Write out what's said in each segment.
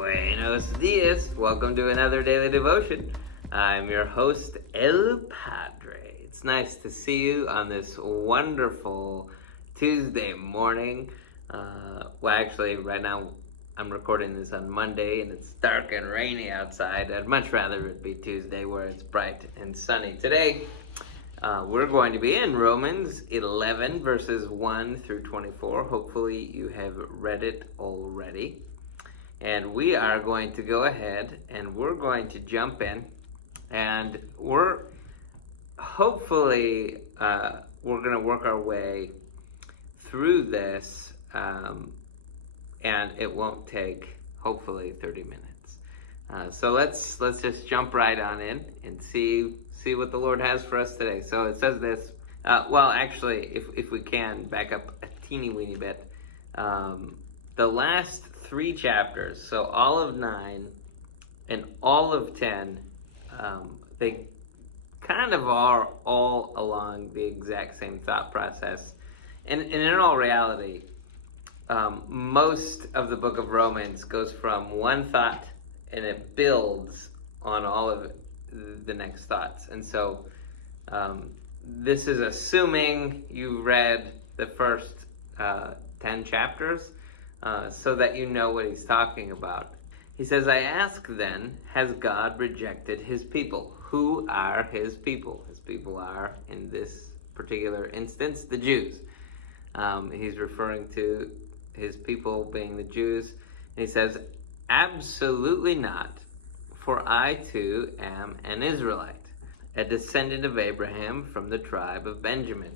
Buenos dias. Welcome to another daily devotion. I'm your host, El Padre. It's nice to see you on this wonderful Tuesday morning. Actually, right now I'm recording this on Monday and it's dark and rainy outside. I'd much rather it be Tuesday where it's bright and sunny. Today, we're going to be in Romans 11, verses 1 through 24. Hopefully you have read it already. And we are going to go ahead and we're going to jump in, and we're hopefully we're going to work our way through this, and it won't take hopefully 30 minutes. So let's just jump right on in and see what the Lord has for us today. So it says this. Actually, if we can back up a teeny weeny bit, the last 3 chapters, so all of 9 and all of 10, they kind of are all along the exact same thought process. And in all reality, most of the book of Romans goes from one thought and it builds on all of the next thoughts. And so this is assuming you read the first 10 chapters, so that you know what he's talking about. He says, I ask then, has God rejected his people? Who are his people? His people are, in this particular instance, the Jews. He's referring to his people being the Jews. And he says, absolutely not, for I too am an Israelite, a descendant of Abraham from the tribe of Benjamin.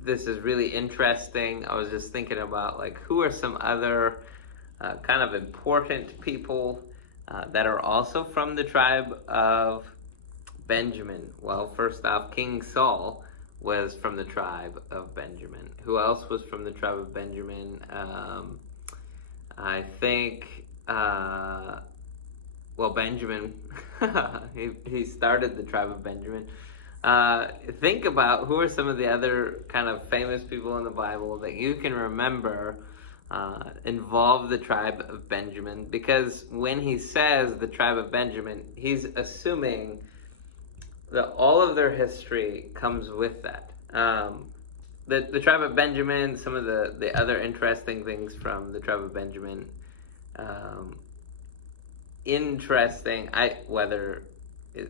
This is really interesting. I was just thinking about who are some other kind of important people that are also from the tribe of Benjamin. Well, first off, King Saul was from the tribe of Benjamin. Who else was from the tribe of Benjamin? I think, Benjamin. he started the tribe of Benjamin. Think about who are some of the other kind of famous people in the Bible that you can remember involve the tribe of Benjamin, because when he says the tribe of Benjamin, he's assuming that all of their history comes with that. The tribe of Benjamin, some of the other interesting things from the tribe of Benjamin,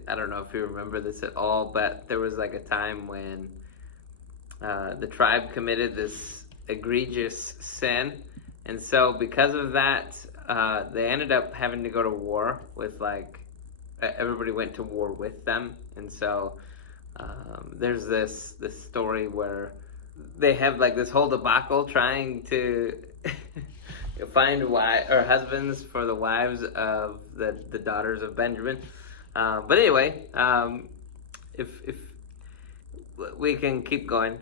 I don't know if you remember this at all, but there was a time when the tribe committed this egregious sin. And so because of that, they ended up having to go to war with everybody went to war with them. And so there's this story where they have this whole debacle trying to find husbands for the wives of the daughters of Benjamin. But anyway, if we can keep going.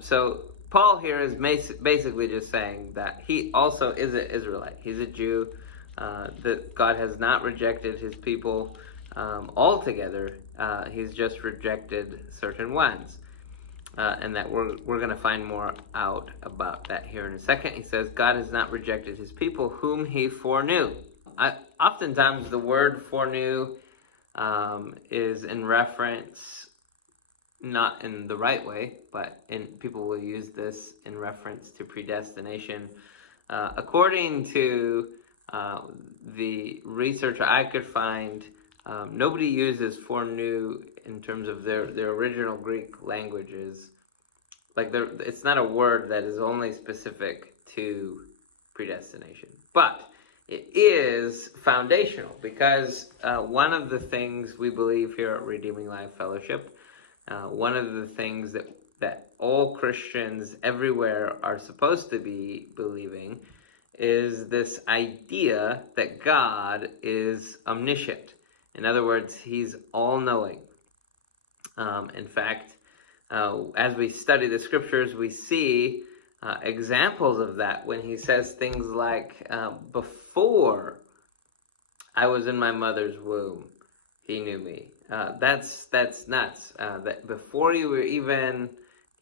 So Paul here is basically just saying that he also is an Israelite. He's a Jew, that God has not rejected his people altogether. He's just rejected certain ones. And that we're going to find more out about that here in a second. He says, God has not rejected his people whom he foreknew. Oftentimes the word foreknew is in reference, not in the right way, but people will use this in reference to predestination. According to the research I could find, nobody uses foreknew in terms of their original Greek languages. It's not a word that is only specific to predestination, but it is foundational, because one of the things we believe here at Redeeming Life Fellowship, one of the things that all Christians everywhere are supposed to be believing, is this idea that God is omniscient. In other words, he's all-knowing. In fact, as we study the scriptures, we see examples of that when he says things like, before I was in my mother's womb, he knew me. That's nuts. That before you were even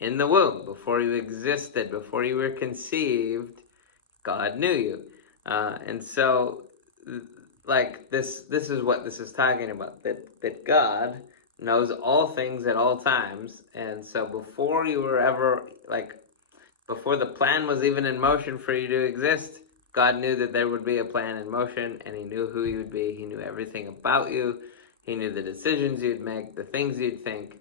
in the womb, before you existed, before you were conceived, God knew you. And so like this is what this is talking about, that God knows all things at all times. And so before you were ever, like, before the plan was even in motion for you to exist, God knew that there would be a plan in motion, and he knew who you would be. He knew everything about you. He knew the decisions you'd make, the things you'd think,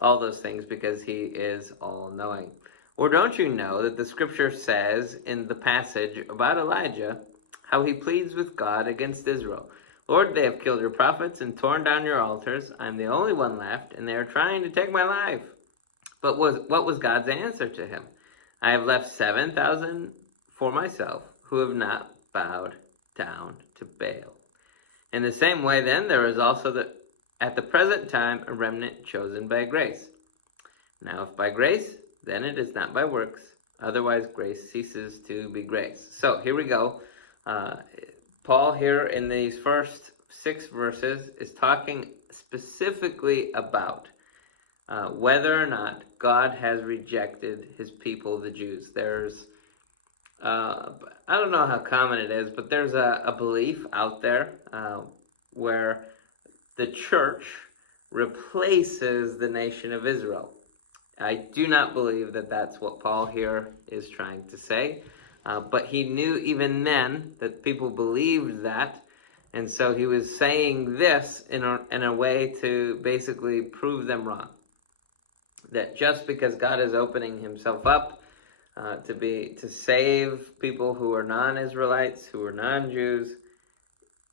all those things, because he is all-knowing. Or don't you know that the scripture says in the passage about Elijah how he pleads with God against Israel? Lord, they have killed your prophets and torn down your altars. I'm the only one left, and they are trying to take my life. But what was God's answer to him? I have left 7,000 for myself who have not bowed down to Baal. In the same way, then, there is also at the present time a remnant chosen by grace. Now, if by grace, then it is not by works. Otherwise, grace ceases to be grace. So here we go. Paul here in these first 6 verses is talking specifically about whether or not God has rejected his people, the Jews. There's, I don't know how common it is, but there's a belief out there where the church replaces the nation of Israel. I do not believe that that's what Paul here is trying to say, but he knew even then that people believed that, and so he was saying this in a way to basically prove them wrong. That just because God is opening himself up to save people who are non-Israelites, who are non-Jews,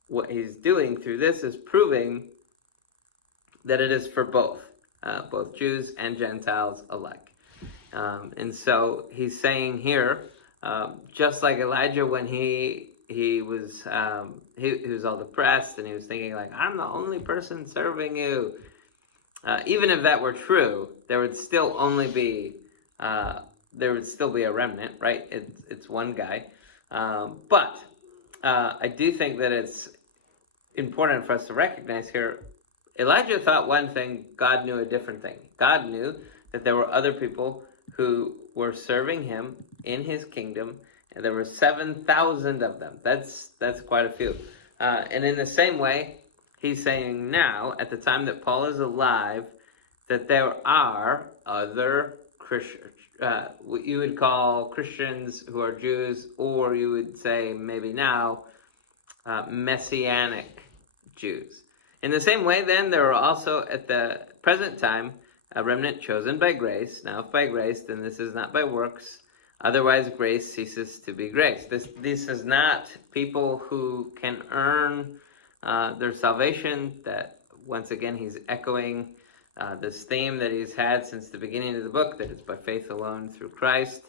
what he's doing through this is proving that it is for both Jews and Gentiles alike. And so he's saying here, just like Elijah when he was all depressed and he was thinking like, I'm the only person serving you. Even if that were true, there would still be a remnant, right? It's one guy. But I do think that it's important for us to recognize here, Elijah thought one thing, God knew a different thing. God knew that there were other people who were serving him in his kingdom, and there were 7,000 of them. That's quite a few. And in the same way, he's saying now, at the time that Paul is alive, that there are other Christians, what you would call Christians who are Jews, or you would say maybe now Messianic Jews. In the same way, then, there are also at the present time a remnant chosen by grace. Now, if by grace, then this is not by works. Otherwise, grace ceases to be grace. This is not people who can earn their salvation. That, once again, he's echoing this theme that he's had since the beginning of the book, that it's by faith alone through Christ,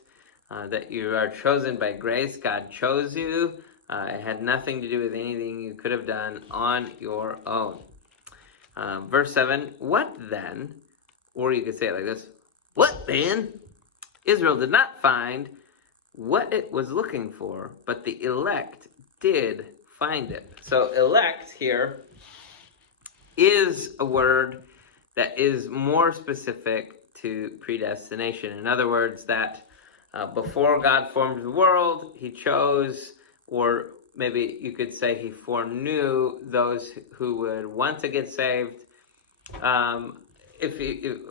that you are chosen by grace. God chose you. It had nothing to do with anything you could have done on your own. Verse 7, what then? Or you could say it like this, what then? Israel did not find what it was looking for, but the elect did find it. So elect here is a word that is more specific to predestination. In other words, that before God formed the world, he chose, or maybe you could say he foreknew those who would want to get saved.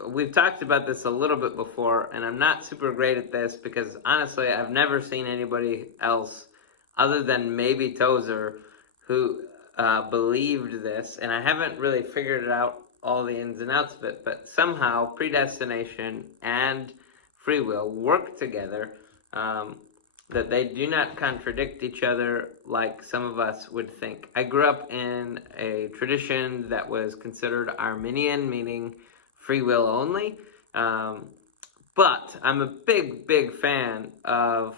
We've talked about this a little bit before, and I'm not super great at this because honestly, I've never seen anybody else other than maybe Tozer who believed this, and I haven't really figured out all the ins and outs of it, but somehow predestination and free will work together, that they do not contradict each other like some of us would think. I grew up in a tradition that was considered Arminian, meaning free will only, but I'm a big fan of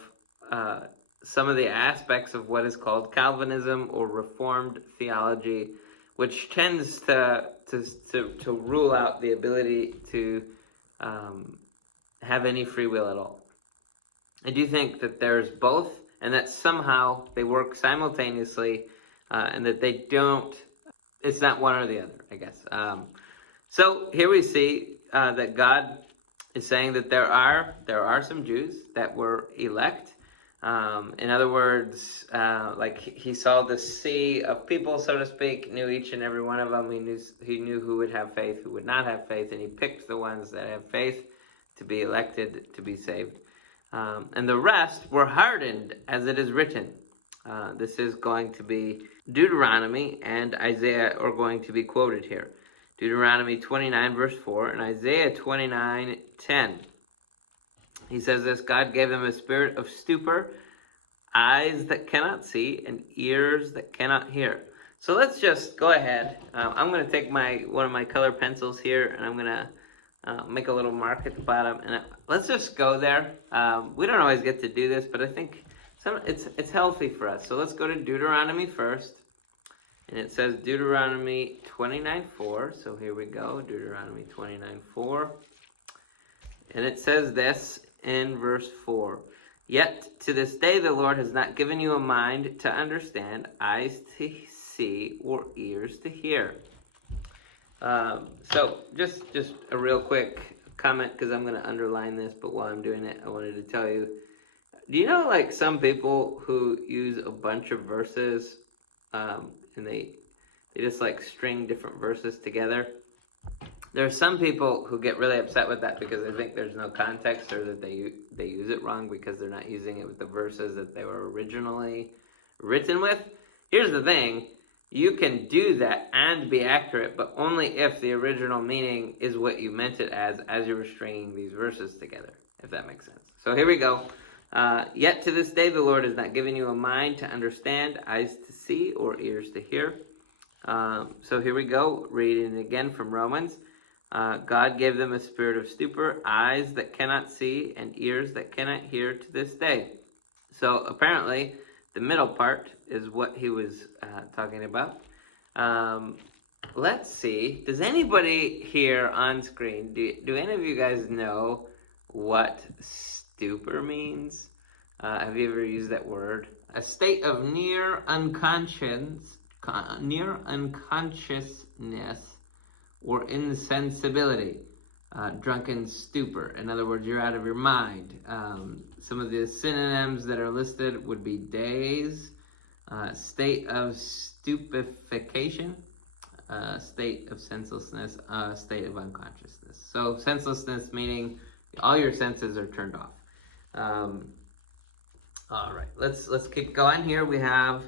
some of the aspects of what is called Calvinism or Reformed theology, which tends to rule out the ability to have any free will at all. I do think that there's both, and that somehow they work simultaneously, and that they don't, it's not one or the other, I guess. So here we see that God is saying that there are some Jews that were elect, In other words, like he saw the sea of people, so to speak, knew each and every one of them. He knew who would have faith, who would not have faith, and he picked the ones that have faith to be elected, to be saved. And the rest were hardened, as it is written. This is going to be Deuteronomy and Isaiah are going to be quoted here. Deuteronomy 29 verse 4 and Isaiah 29:10. He says this: God gave them a spirit of stupor, eyes that cannot see, and ears that cannot hear. So let's just go ahead. I'm going to take one of my color pencils here, and I'm going to make a little mark at the bottom. And let's just go there. We don't always get to do this, but I think it's healthy for us. So let's go to Deuteronomy first. And it says Deuteronomy 29:4. So here we go, Deuteronomy 29:4. And it says this in verse 4. Yet to this day the Lord has not given you a mind to understand, eyes to see, or ears to hear. So just a real quick comment, because I'm going to underline this, but while I'm doing it, I wanted to tell you, do you know like some people who use a bunch of verses and they just like string different verses together? There are some people who get really upset with that because they think there's no context, or that they use it wrong because they're not using it with the verses that they were originally written with. Here's the thing: you can do that and be accurate, but only if the original meaning is what you meant it as you were stringing these verses together, if that makes sense. So here we go. Yet to this day the Lord has not given you a mind to understand, eyes to see, or ears to hear. So here we go, reading again from Romans. God gave them a spirit of stupor, eyes that cannot see, and ears that cannot hear to this day. So apparently the middle part is what he was talking about. Let's see. Does anybody here on screen, do any of you guys know what stupor means? Have you ever used that word? A state of near unconsciousness or insensibility, drunken stupor. In other words, you're out of your mind. Some of the synonyms that are listed would be daze, state of stupefaction, state of senselessness, state of unconsciousness. So senselessness meaning all your senses are turned off. All right, let's keep going here. We have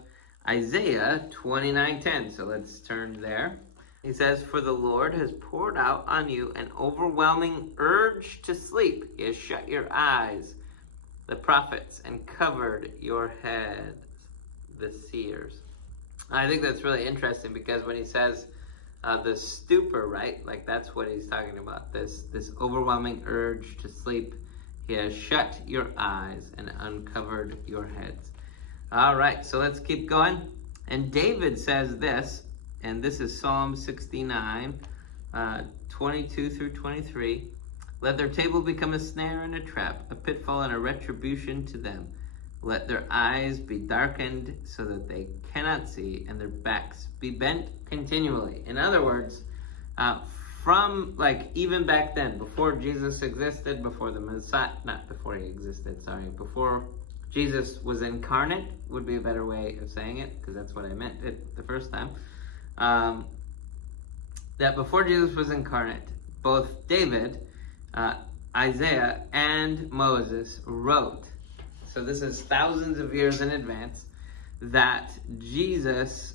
Isaiah 29:10. So let's turn there. He says, "For the Lord has poured out on you an overwhelming urge to sleep. He has shut your eyes, the prophets, and covered your heads, the seers." I think that's really interesting because when he says the stupor, right? Like that's what he's talking about. This overwhelming urge to sleep. He has shut your eyes and uncovered your heads. All right, so let's keep going. And David says this, and this is Psalm 69, 22 through 23. "Let their table become a snare and a trap, a pitfall and a retribution to them. Let their eyes be darkened so that they cannot see, and their backs be bent continually." In other words, from like even back then, before Jesus existed, before the Messiah, not before he existed, sorry, before Jesus was incarnate would be a better way of saying it, because that's what I meant it the first time. That before Jesus was incarnate, both David, Isaiah, and Moses wrote. So this is thousands of years in advance that Jesus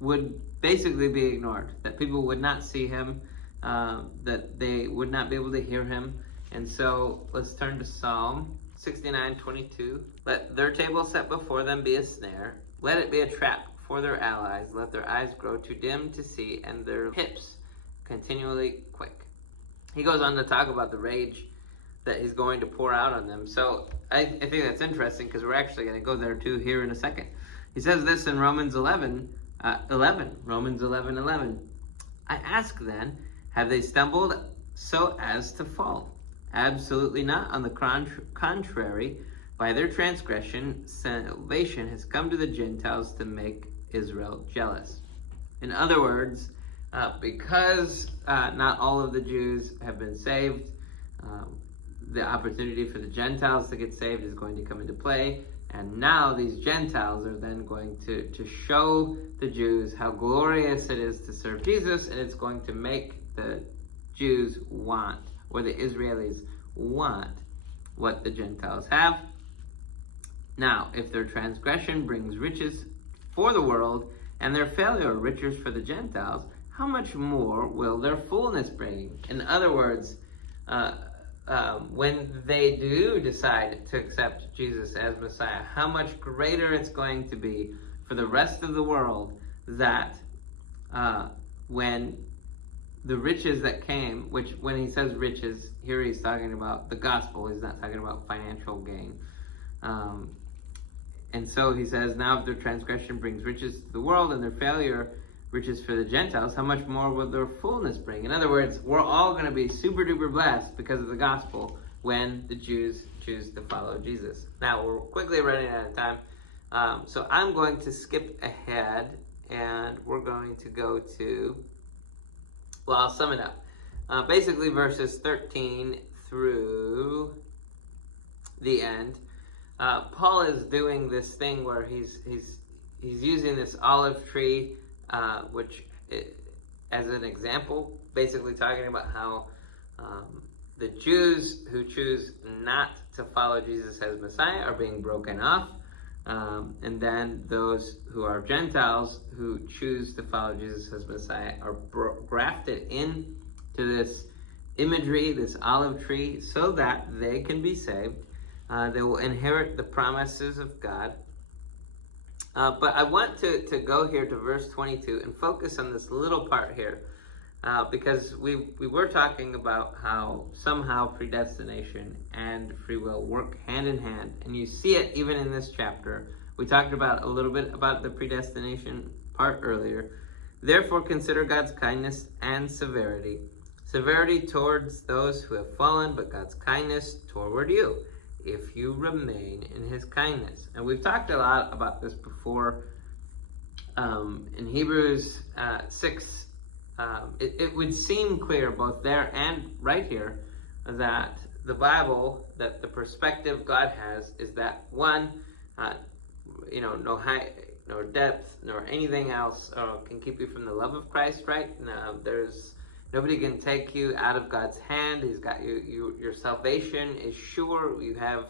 would basically be ignored, that people would not see him, that they would not be able to hear him. And so let's turn to Psalm 69:22. "Let their table set before them be a snare. Let it be a trap for their allies. Let their eyes grow too dim to see, and their hips continually quake." He goes on to talk about the rage that he's going to pour out on them. So I think that's interesting because we're actually going to go there too here in a second. He says this in Romans 11. Romans 11:11. "I ask then, have they stumbled so as to fall? Absolutely not. On the contrary, by their transgression, salvation has come to the Gentiles to make Israel jealous." In other words, because not all of the Jews have been saved, the opportunity for the Gentiles to get saved is going to come into play. And now these Gentiles are then going to show the Jews how glorious it is to serve Jesus, and it's going to make the Jews want, or the Israelis want, what the Gentiles have. Now, if their transgression brings riches for the world, and their failure riches for the Gentiles, how much more will their fullness bring? In other words, when they do decide to accept Jesus as Messiah, how much greater it's going to be for the rest of the world that when the riches that came, which when he says riches, here he's talking about the gospel, he's not talking about financial gain. And so he says, now if their transgression brings riches to the world and their failure riches for the Gentiles, how much more will their fullness bring? In other words, we're all going to be super duper blessed because of the gospel when the Jews choose to follow Jesus. Now, we're quickly running out of time. So I'm going to skip ahead and we're going to go to, well, I'll sum it up. Basically verses 13 through the end. Paul is doing this thing where he's using this olive tree, as an example, basically talking about how the Jews who choose not to follow Jesus as Messiah are being broken off, and then those who are Gentiles who choose to follow Jesus as Messiah are grafted in to this imagery, this olive tree, so that they can be saved. They will inherit the promises of God. But I want to go here to verse 22 and focus on this little part here, because we were talking about how somehow predestination and free will work hand in hand, and you see it even in this chapter. We talked about a little bit about the predestination part earlier. Therefore consider God's kindness and severity. Severity towards those who have fallen, but God's kindness toward you, if you remain in his kindness. And we've talked a lot about this before. In Hebrews 6, it would seem clear both there and right here that the Bible, that the perspective God has is that one, no height, nor depth, nor anything else can keep you from the love of Christ, right? Nobody can take you out of God's hand. He's got you. Your salvation is sure. You have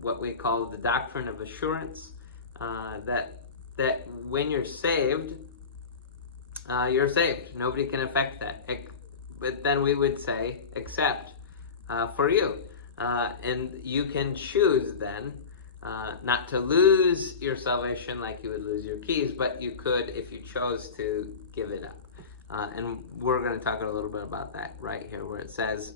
what we call the Doctrine of Assurance. That when you're saved, you're saved. Nobody can affect that. But then we would say, except for you. And you can choose then not to lose your salvation like you would lose your keys, but you could if you chose to give it up. And we're going to talk a little bit about that right here, where it says,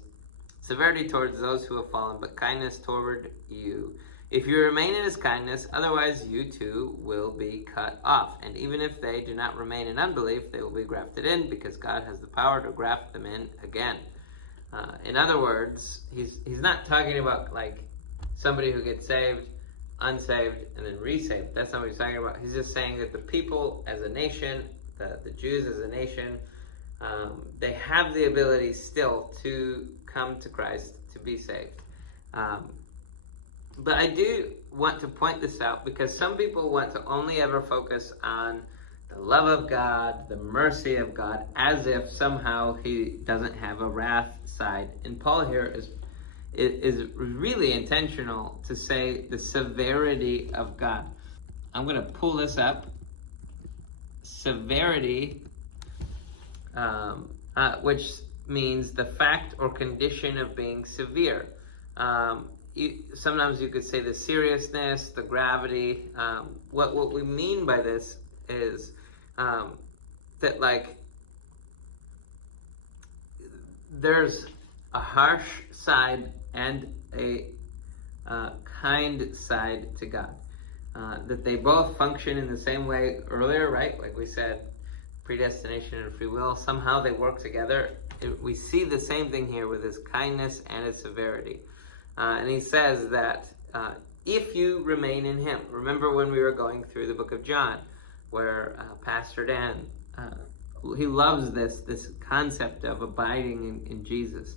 severity towards those who have fallen, but kindness toward you. If you remain in his kindness, otherwise you too will be cut off. And even if they do not remain in unbelief, they will be grafted in, because God has the power to graft them in again. In other words, he's not talking about like somebody who gets saved, unsaved, and then resaved. That's not what he's talking about. He's just saying that the people as a nation, the Jews as a nation, they have the ability still to come to Christ, to be saved. But I do want to point this out because some people want to only ever focus on the love of God, the mercy of God, as if somehow he doesn't have a wrath side. And Paul here is really intentional to say the severity of God. I'm going to pull this up. Severity, which means the fact or condition of being severe. Sometimes you could say the seriousness, the gravity. What we mean by this is that like there's a harsh side and a kind side to God. That they both function in the same way earlier, right? Like we said, predestination and free will, somehow they work together. We see the same thing here with his kindness and his severity. And he says that if you remain in him. Remember when we were going through the book of John, where Pastor Dan, he loves this concept of abiding in Jesus.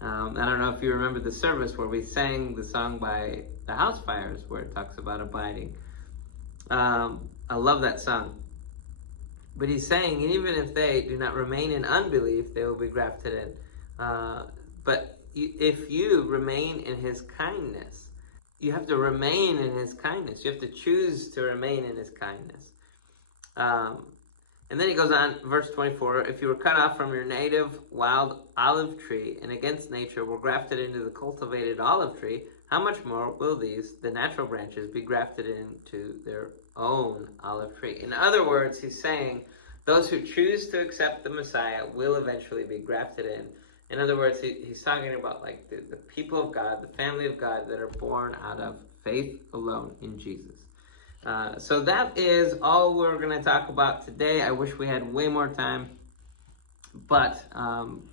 I don't know if you remember the service where we sang the song by the house fires, where it talks about abiding. I love that song. But he's saying, even if they do not remain in unbelief, they will be grafted in. But if you remain in his kindness, you have to remain in his kindness. You have to choose to remain in his kindness. And then he goes on, verse 24, if you were cut off from your native wild olive tree and against nature were grafted into the cultivated olive tree, how much more will these, the natural branches, be grafted into their own olive tree? In other words, he's saying those who choose to accept the Messiah will eventually be grafted in. In other words, he's talking about like the people of God, the family of God that are born out of faith alone in Jesus. So that is all we're going to talk about today. I wish we had way more time, but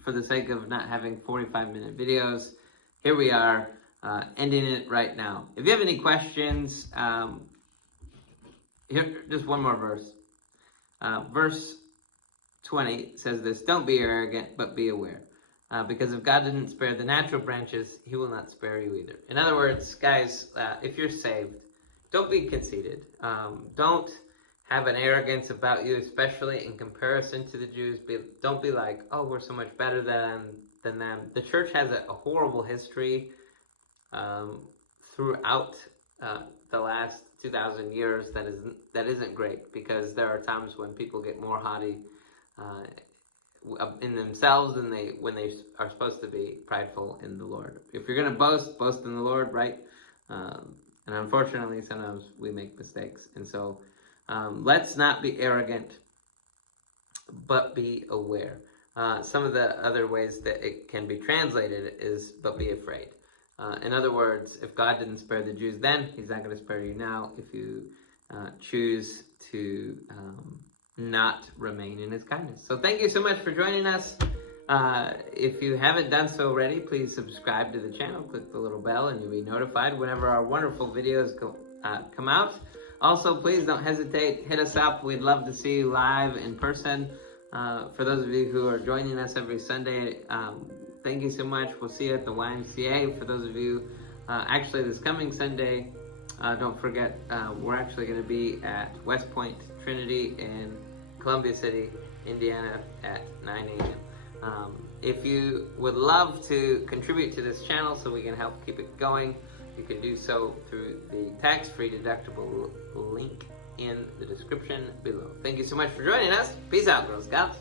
for the sake of not having 45-minute videos, here we are, ending it right now. If you have any questions, here, just one more verse. Verse 20 says this, don't be arrogant, but be aware. Because if God didn't spare the natural branches, he will not spare you either. In other words, guys, if you're saved, don't be conceited. Don't have an arrogance about you, especially in comparison to the Jews. Don't be like, oh, we're so much better than them. The church has a horrible history throughout the last 2,000 years that isn't great, because there are times when people get more haughty in themselves than when they are supposed to be prideful in the Lord. If you're going to boast in the Lord, right? And unfortunately, sometimes we make mistakes. And so let's not be arrogant, but be aware. Some of the other ways that it can be translated is, but be afraid. In other words, if God didn't spare the Jews then, he's not going to spare you now if you choose to not remain in his kindness. So thank you so much for joining us. If you haven't done so already, please subscribe to the channel, click the little bell, and you'll be notified whenever our wonderful videos come out. Also, please don't hesitate, hit us up. We'd love to see you live in person. For those of you who are joining us every Sunday, thank you so much. We'll see you at the YMCA. For those of you, actually this coming Sunday, don't forget, we're actually going to be at West Point Trinity in Columbia City, Indiana at 9 a.m. If you would love to contribute to this channel so we can help keep it going, you can do so through the tax-free deductible link in the description below. Thank you so much for joining us. Peace out, Girl Scouts.